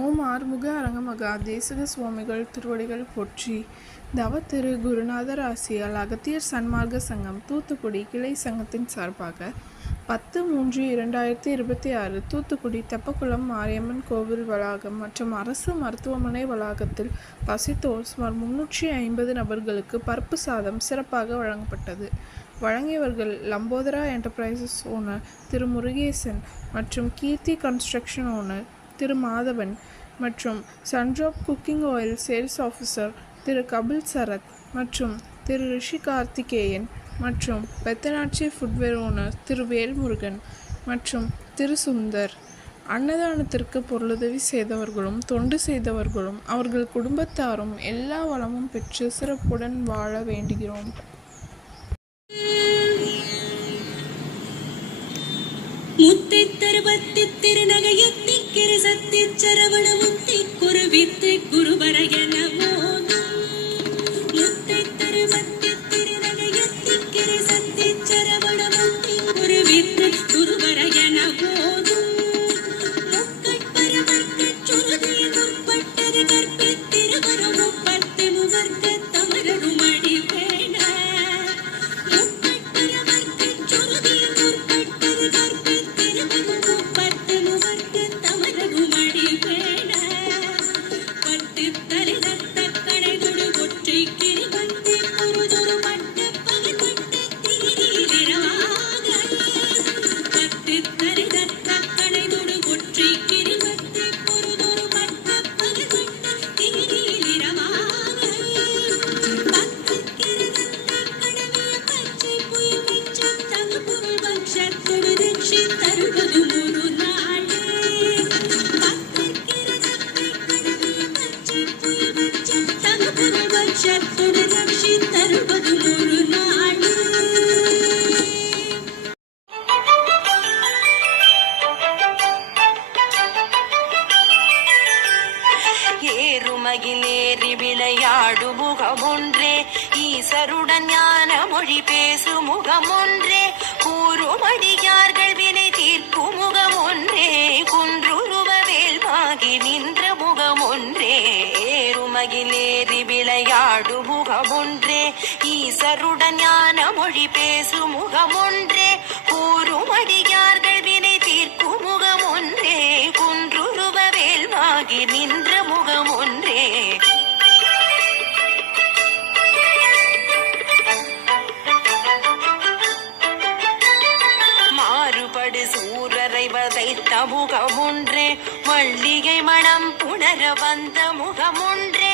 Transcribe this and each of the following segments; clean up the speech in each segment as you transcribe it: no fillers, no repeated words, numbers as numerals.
ஓம் ஆறுமுக அரங்கமகா தேசிக சுவாமிகள் திருவடிகள் போற்றி. தவ திரு குருநாதர் ஆசியால் அகத்தியர் சன்மார்க்க சங்கம் தூத்துக்குடி கிளை சங்கத்தின் சார்பாக 10/3/2026 தூத்துக்குடி தெப்பக்குளம் மாரியம்மன் கோவில் வளாகம் மற்றும் அரசு மருத்துவமனை வளாகத்தில் பசித்தோர் சுமார் 350 நபர்களுக்கு பருப்பு சாதம் சிறப்பாக வழங்கப்பட்டது. வழங்கியவர்கள் லம்போதரா என்டர்பிரைசஸ் ஓனர் திரு முருகேசன் மற்றும் கீர்த்தி கன்ஸ்ட்ரக்ஷன் ஓனர் திரு மாதவன் மற்றும் Sundrop cooking oil sales officer Thiru Kapil Sarath மற்றும் திரு ரிஷி கார்த்திகேயன் மற்றும் பெத்தனாட்சி ஃபுட்வேர் ஓனர் திரு வேல்முருகன் மற்றும் திரு சுந்தர். அன்னதானத்திற்கு பொருளுதவி செய்தவர்களும் தொண்டு செய்தவர்களும் அவர்கள் குடும்பத்தாரும் எல்லா வளமும் பெற்று சிறப்புடன் வாழ வேண்டுகிறோம். முத்தை தருவத்தி திருநகையத்தி கிரசத்தி சரவண முத்தி குருவித்து குருவரையன போதும். முத்தை தருவத்தி திருநகையத்தி கிரசத்தி சரவண முத்தி குருவித்து குருவரையன போதும். முக்கட்பரவர்க்கு சுருதியில் முற்பட்டது கற்பித்திருவரும் முப்பத்து முகர்க்கு தமரரும் அடி வேண. முக்கட்பரவர்க்கு சுருதியில் முற்பட்டது ஏறுமகிலேறி விளையாடு முகமொன்றே, ஈசருடன் ஞான மொழி பேசு முகமொன்றே, கூறுமடியார்கள் வினை தீர்க்கும் முகமொன்றே, குன்றுருவ வேல்வாகி நின்ற முகமொன்றே. ஏறுமகிலேறி விளையாடு முகமொன்றே, ஈசருடன் ஞான மொழி பேசு முகமொன்றே, கூறுமடியார்கள் வினை தீர்க்கும் முகமொன்றே, குன்றுருவ வேல்வாகி நின்ற முகமொன்றே. மாறுபடு சூரரை வதைத்த முகமொன்றே, வள்ளிகை மணம் புணர வந்த முகமொன்றே,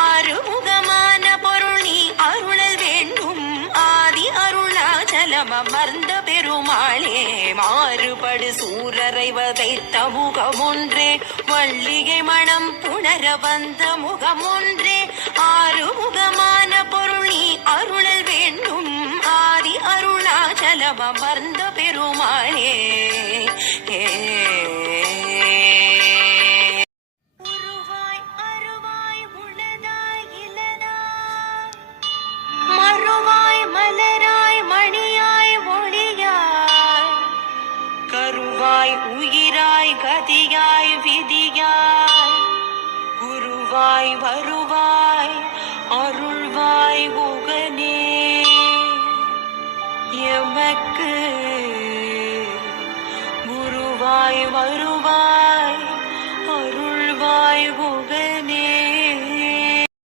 ஆறுமுகமான பொருள் நீ அருளல் வேண்டும், ஆதி அருணாச்சலம் அமர்ந்த பெருமாளே. மாறுபடு சூரரை வதைத்த முகமொன்றே, வள்ளிகை மணம் புணர வந்த முகமொன்றே, ஆறுமுகமான பொருள் நீ அருளல் வேண்டும், ஆதி அருணாச்சலம் அமர்ந்த பெருமாளே. உயிராய் கதியாய் விதியாய் குருவாய் வருவாய் அருள்வாய் உகனே, எமக்கு